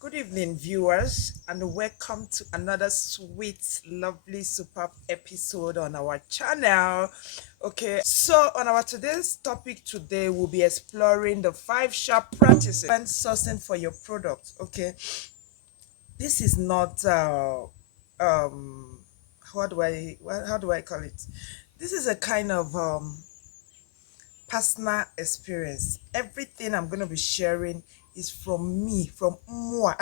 Good evening, viewers, and welcome to another sweet, lovely, superb episode on our channel. Okay, so on our today's topic today, we'll be exploring the 5 sharp practices when sourcing for your product. Okay, this is not um how do I call it? This is a kind of personal experience. Everything I'm going to be sharing is from me, from moi.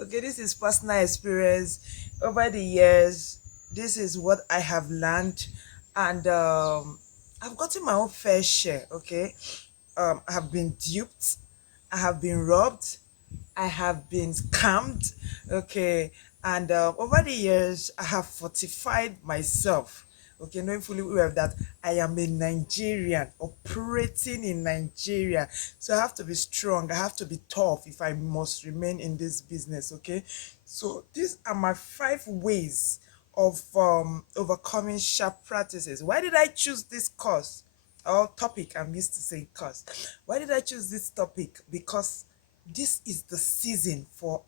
Okay, this is personal experience over the years. This is what I have learned, and I've gotten my own fair share. Okay, I have been duped, I have been robbed, I have been scammed. Okay, and over the years, I have fortified myself. Okay, knowing fully well that I am a Nigerian operating in Nigeria, so I have to be strong. I have to be tough if I must remain in this business. Okay, so these are my 5 ways of overcoming sharp practices. Why did I choose this course? Or topic, I'm used to saying course. Why did I choose this topic? Because this is the season for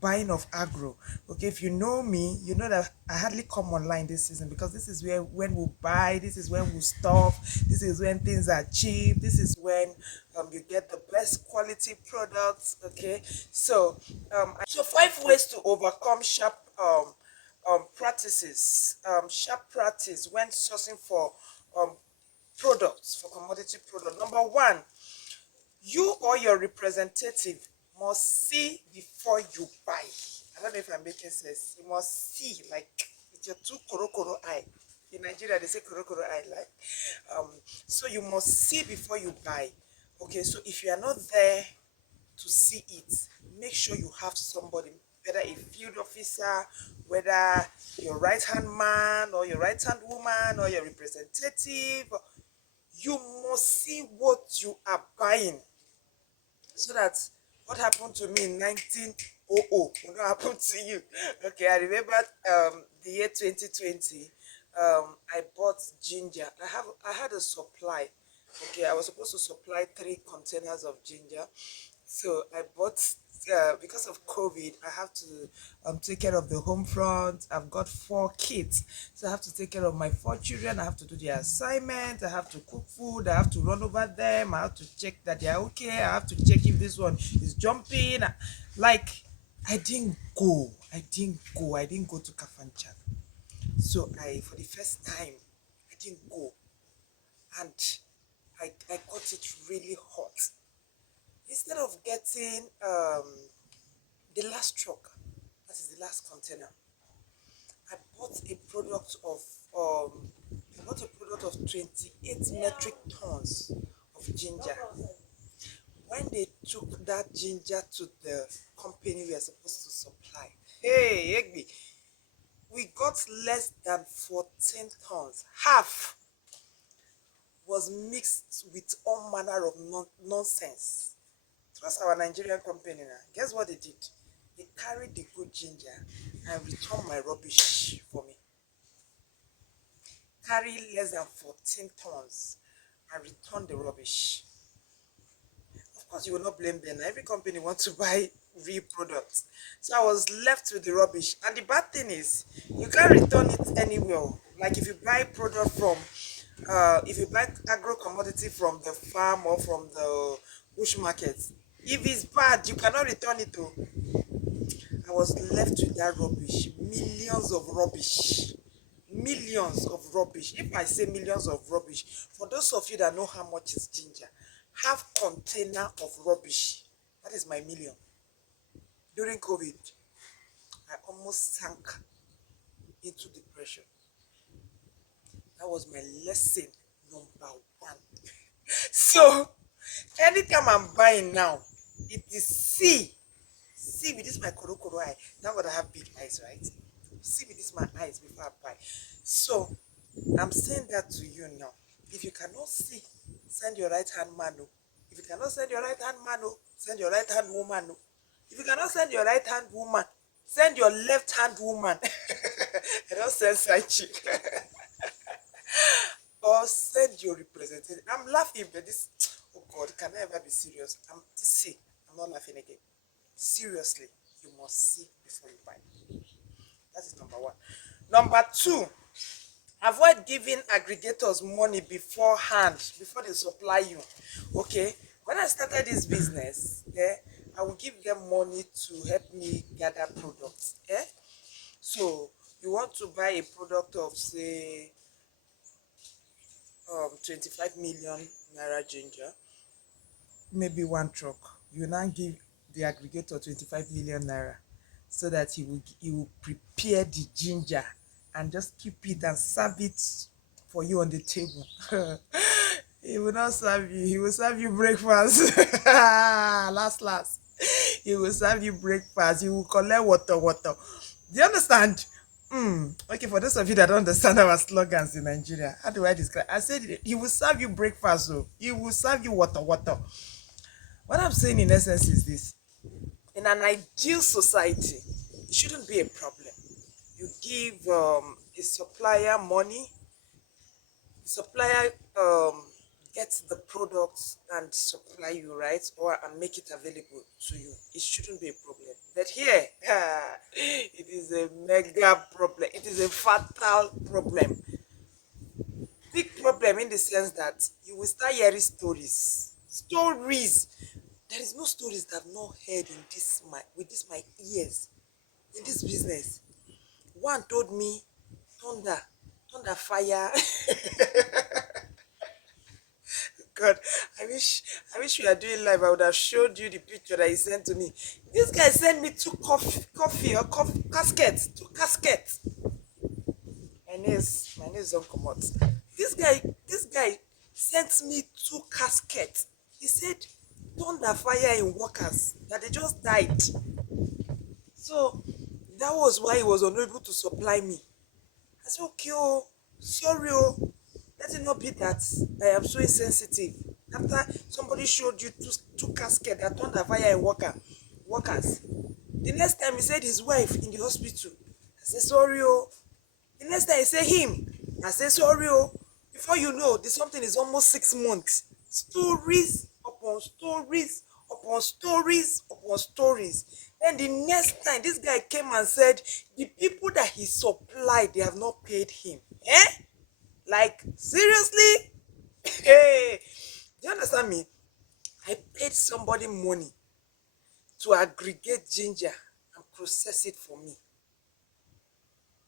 buying of agro. Okay, if you know me, you know that I hardly come online this season because this is where when we buy, this is when we stuff, this is when things are cheap, this is when you get the best quality products. Okay, so so 5 ways to overcome sharp practices, sharp practice when sourcing for um products, for commodity product. Number one, you or your representative must see before you buy. I don't know if I'm making sense. You must see, like, with your two korokoro eye. In Nigeria, they say korokoro eye, like. So you must see before you buy. Okay, so if you are not there to see it, make sure you have somebody, whether a field officer, whether your right hand man or your right hand woman or your representative. You must see what you are buying so that what happened to me in 1900 will not happen to you. Okay, I remember the year 2020. I bought ginger. I had a supply. Okay, I was supposed to supply 3 containers of ginger. So I bought, because of COVID, I have to take care of the home front. I've got 4 kids, so I have to take care of my 4 children. I have to do their assignment. I have to cook food. I have to run over them. I have to check that they're okay. I have to check if this one is jumping. Like, I didn't go. I didn't go to Kafanchan. So for the first time, I didn't go, and I got it really hot. Instead of getting the last truck, that is the last container, I bought a product of um I bought a product of 28 metric tons of ginger. When they took that ginger to the company we are supposed to supply, hey Egby, we got less than 14 tons. Half was mixed with all manner of nonsense. Trust our Nigerian company now. Guess what they did? They carried the good ginger and returned my rubbish for me. Carry less than 14 tons and return the rubbish. Of course, you will not blame them. Every company wants to buy real products. So I was left with the rubbish. And the bad thing is, you can't return it anywhere. Like if you buy agro commodity from the farm or from the bush market, if it's bad, you cannot return it to. I was left with that rubbish, millions of rubbish, millions of rubbish. If I say millions of rubbish, for those of you that know how much is ginger, half container of rubbish, that is my million. During COVID, I almost sank into depression. That was my lesson number one. So, anytime I'm buying now, it is see with this my korokoro eye. Now that I have big eyes, right? See with this my eyes before I buy. So I'm saying that to you now. If you cannot see, send your right hand man. Oh. If you cannot send your right hand man, oh, send your right hand woman. Oh. If you cannot send your right hand woman, send your left hand woman. I don't send side chick. Or send your representative. I'm laughing, but this, oh God, can I ever be serious? I'm not laughing again. Seriously, you must see before you buy. That is number one. Number two, avoid giving aggregators money beforehand, before they supply you. Okay, when I started this business, I will give them money to help me gather products. So you want to buy a product of say 25 million naira ginger, maybe one truck. You now give the aggregator 25 million naira so that he will prepare the ginger and just keep it and serve it for you on the table. He will not serve you, he will serve you breakfast. Last, he will serve you breakfast, he will collect water. Do you understand? Okay, for those of you that don't understand our slogans in Nigeria, how do I describe? I said he will serve you breakfast, so he will serve you water. What I'm saying in essence is this: in an ideal society, it shouldn't be a problem. You give a supplier money, supplier gets the products and supply you, right, or and make it available to you. It shouldn't be a problem. But here, it is a mega problem. It is a fatal problem. Big problem in the sense that you will start hearing stories. There is no stories that I've not heard in this my with this my ears in this business. One told me thunder fire. God, I wish we are doing live. I would have showed you the picture that he sent to me. This guy sent me two coffee caskets, two caskets. My nails don't come out. This guy sent me two caskets. He said thunder fire in workers that they just died. So that was why he was unable to supply me. I said, okay, oh, sorry, oh, let it not be that I am so insensitive. After somebody showed you two caskets that turned a fire in workers. The next time he said his wife in the hospital. I said, sorry, oh. The next time he said him. I said, sorry, oh. Before you know, this something is almost 6 months. Stories upon stories upon stories upon stories. Then the next time, this guy came and said, the people that he supplied, they have not paid him. Like, seriously? Hey, do you understand me? I paid somebody money to aggregate ginger and process it for me.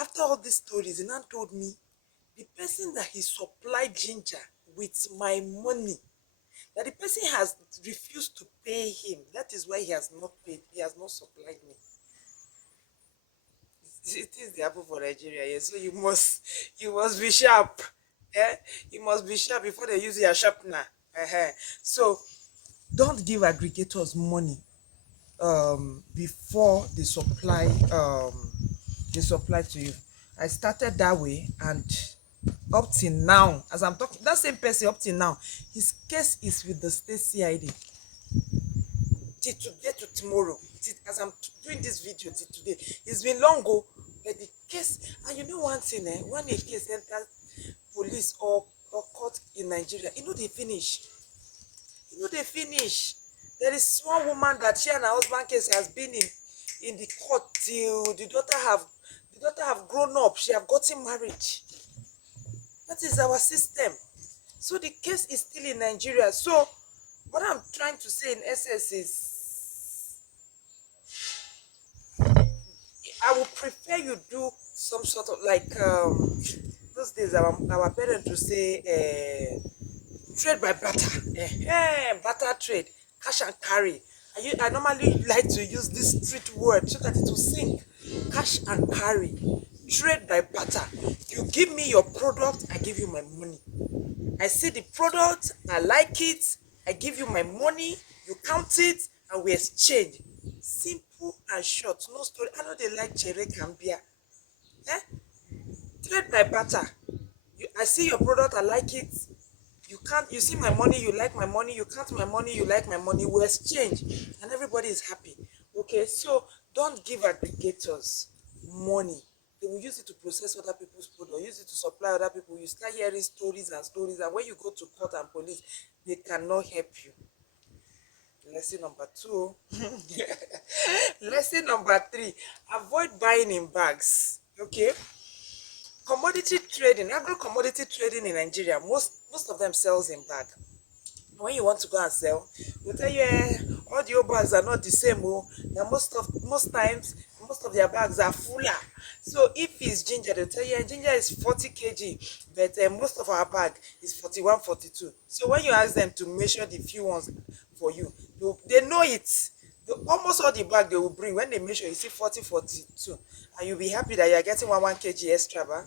After all these stories, he now told me the person that he supplied ginger with my money, that the person has refused to pay him. That is why he has not paid. He has not supplied me. It is the apple for Nigeria, yes. So you must be sharp. You must be sharp before they use your sharpener. So don't give aggregators money before they supply to you. I started that way, and up till now, as I'm talking, that same person up till now, his case is with the state CID till today to tomorrow. As I'm doing this video till today, it's been long ago, but the case, and you know one thing, when a case enters police or court in Nigeria, they finish. They finish. There is one woman that she and her husband case has been in the court till the daughter have grown up. She have gotten married. That is our system. So the case is still in Nigeria. So what I'm trying to say in essence is, I would prefer you do some sort of like those days our parents would say trade by barter. Barter trade, cash and carry. I normally like to use this street word so that it will sink. Cash and carry. Trade by barter. You give me your product, I give you my money. I see the product, I like it, I give you my money, you count it, and we exchange. Simple and short, no story. I know they like cherry cambia. Trade by barter. I see your product, I like it. You see my money, you like my money, you count my money, you like my money, we exchange, and everybody is happy. Okay, so don't give aggregators money. They will use it to process other people's product, use it to supply other people. You start hearing stories and stories, and when you go to court and police, they cannot help you. Lesson number 2. Lesson number 3. Avoid buying in bags. Okay. Commodity trading, agro-commodity trading in Nigeria, most of them sells in bag. When you want to go and sell, they'll tell you, all the old bags are not the same. Oh, now most times, most of their bags are fuller. So if it's ginger, they'll tell you, ginger is 40 kg, but most of our bag is 41, 42. So when you ask them to measure the few ones for you, they know it. Almost all the bag they will bring, when they measure, you see 40, 42, and you'll be happy that you're getting 1 kg extra. Bah?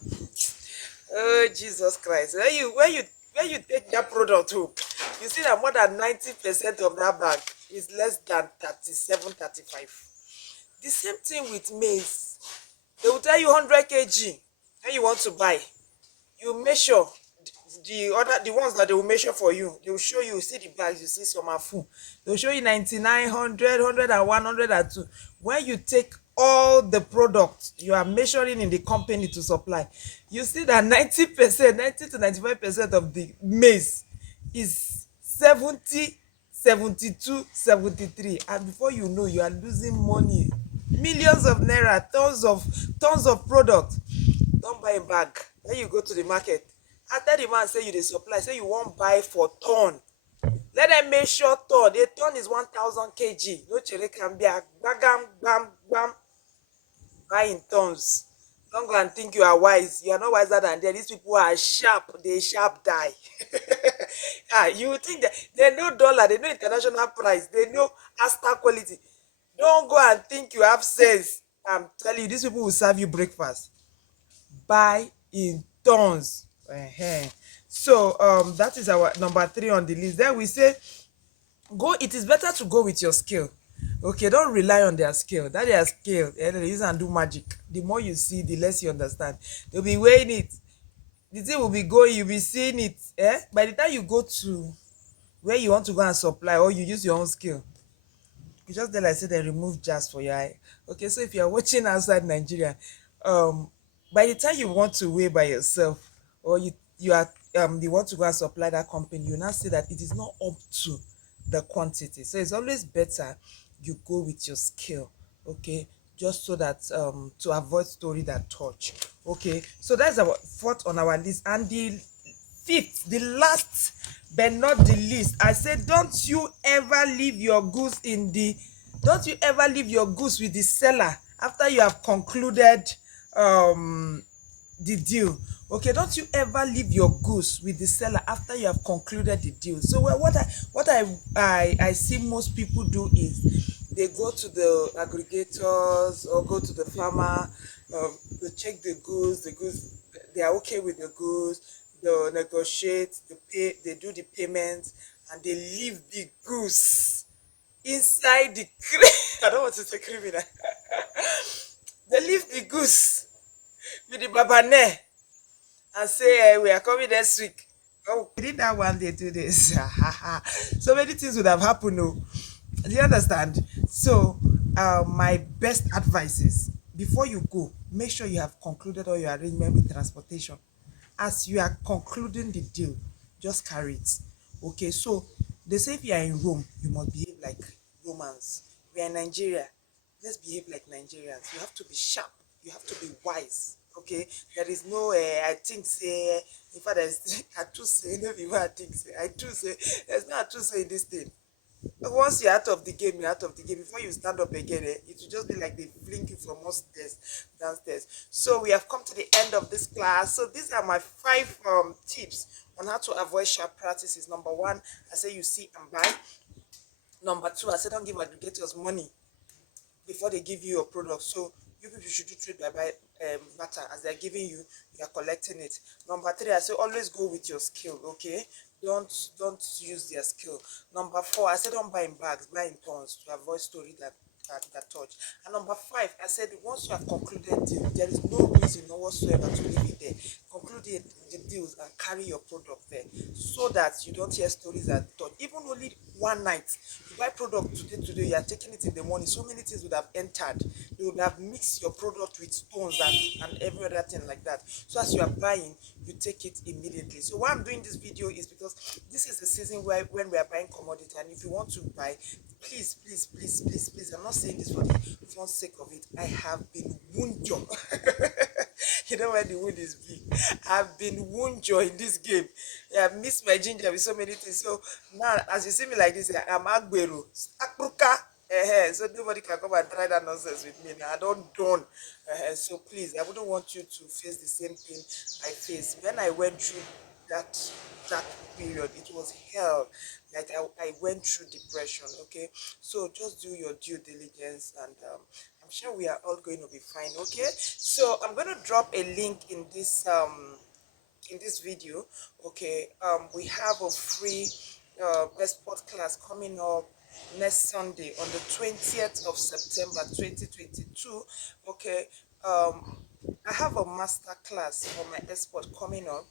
Oh, Jesus Christ. When you take that product home, you see that more than 90% of that bag is less than 37, 35. The same thing with maize. They will tell you 100 kg when you want to buy. You measure the ones that they will measure for you. They will show you, see the bags, you see some are full. They will show you 99, 100, 101, 102. When you take all the products you are measuring in the company to supply, you see that 90%, 90 to 95% of the maize is 70, 72, 73. And before you know, you are losing money. Millions of naira, tons of product. Don't buy a bag. When you go to the market, after the man say you dey supply, say you wan buy for ton, let them measure ton. A ton is 1000 kg. No chere can be a gbagam gbam gbam. Buy in tons. Don't go and think you are wise. You are not wiser than them. These people are sharp. They sharp die. You think that they know dollar, they know international price, they know Asta quality. Don't go and think you have sense. I'm telling you, these people will serve you breakfast. Buy in tons. So that is our number 3 on the list. Then we say, it is better to go with your skill. Okay, don't rely on their skill. That their skill, they use and do magic. The more you see, the less you understand. They'll be weighing it. The thing will be going, you'll be seeing it. By the time you go to where you want to go and supply, or you use your own skill, you just like say they remove jazz for your eye. Okay, so if you are watching outside Nigeria, by the time you want to weigh by yourself, or you want to go and supply that company, you now see that it is not up to the quantity. So it's always better you go with your skill. Okay, just so that to avoid story that touch. Okay, so that's our 4th on our list. And the 5th, the last but not the least, I said, don't you ever leave your goods with the seller after you have concluded the deal. Okay, don't you ever leave your goods with the seller after you have concluded the deal. So what I see most people do is they go to the aggregators or go to the farmer, they check the goods, they are okay with the goods, they negotiate, they pay, they do the payments, and they leave the goods inside the I don't want to say criminal. They leave the goods with the babane and say, we are coming next week. Oh, we did that one day, 2 days. So many things would have happened. No, do you understand? So, my best advice is, before you go, make sure you have concluded all your arrangement with transportation. As you are concluding the deal, just carry it. Okay, so they say if you are in Rome, you must behave like Romans. We are in Nigeria, let's behave like Nigerians. You have to be sharp. You have to be wise. Okay, there is no I think say, in fact there's I too say, no be what I think say, I too say, there's no I too say in this thing. Once you're out of the game, you're out of the game. Before you stand up again, it will just be like they fling you from upstairs downstairs. So we have come to the end of this class. So these are my 5 tips on how to avoid sharp practices. Number 1, I say you see and buy. Number 2, I say don't give aggregators money before they give you your product. So you people should do trade by barter. As they're giving you, you are collecting it. Number 3, I say always go with your skill. Okay, don't use their skill. Number 4, I said don't buy in bags, buy in tons to avoid story that touch. And number 5, I said once you have concluded deal, there is no reason whatsoever to leave it there. conclude the deals and carry your product there, so that you don't hear stories that thought even only one night you buy product today, you are taking it in the morning, so many things would have entered. They would have mixed your product with stones and every other thing like that. So as you are buying, you take it immediately. So why I'm doing this video is because this is the season where when we are buying commodity, and if you want to buy, please, please, please, please, please, I'm not saying this for the fun sake of it, I have been wounded. You know when the wound is big. I've been wounded in this game. Yeah, I've missed my ginger with so many things. So now, as you see me like this, I'm Agbero. Akruka. So nobody can come and try that nonsense with me now. I don't done. So please, I wouldn't want you to face the same thing I faced. When I went through that that period, it was hell. Like I went through depression. Okay, so just do your due diligence, and I'm sure we are all going to be fine. Okay, so I'm going to drop a link in this video. Okay, we have a free export class coming up next Sunday on the 20th of September 2022. Okay, I have a master class for my export coming up,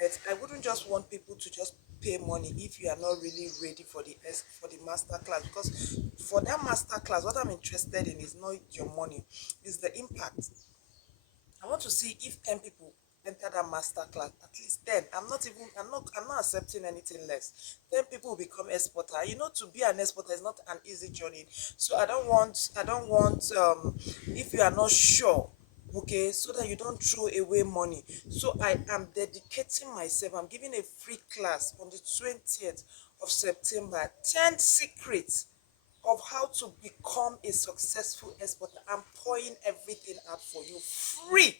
but I wouldn't just want people to just pay money if you are not really ready for the master class, because for that master class, what I'm interested in is not your money, is the impact. I want to see if 10 people enter that master class, at least 10. I'm not accepting anything less. 10 people will become exporter. You know, to be an exporter is not an easy journey. So I don't want if you are not sure, okay, so that you don't throw away money. So I am dedicating myself. I'm giving a free class on the 20th of September. 10 secrets of how to become a successful exporter. I'm pouring everything out for you free.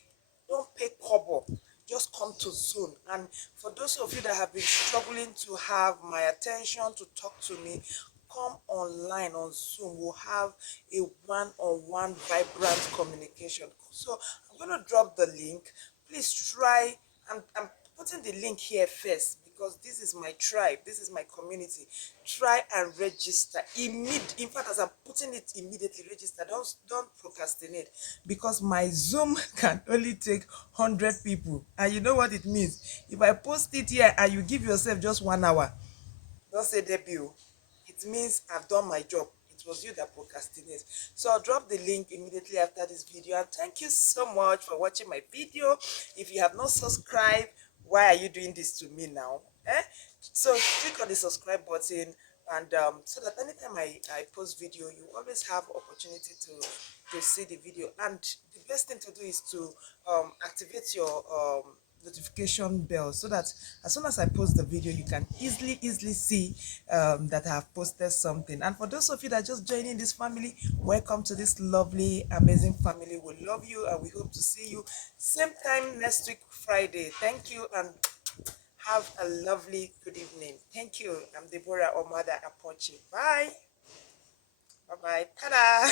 Don't pay kobo. Just come to Zoom. And for those of you that have been struggling to have my attention, to talk to me, come online on Zoom. We'll have a one-on-one vibrant communication. So I'm going to drop the link. Please try. I'm putting the link here first, because this is my tribe, this is my community. Try and register immediately. In fact, as I'm putting it, immediately register. Don't procrastinate, because my Zoom can only take 100 people, and you know what it means. If I post it here and you give yourself just 1 hour, don't say debut. It means I've done my job. It was you that procrastinated. So I'll drop the link immediately after this video. And thank you so much for watching my video. If you have not subscribed, why are you doing this to me now? So click on the subscribe button, and so that anytime I post video, you always have opportunity to see the video. And the best thing to do is to activate your notification bell, so that as soon as I post the video, you can easily see that I have posted something. And for those of you that are just joining this family, welcome to this lovely, amazing family. We love you, and we hope to see you same time next week, Friday. Thank you, and have a lovely good evening. Thank you. I'm Deborah Omada Apoche. Bye. Bye bye. Ta-da.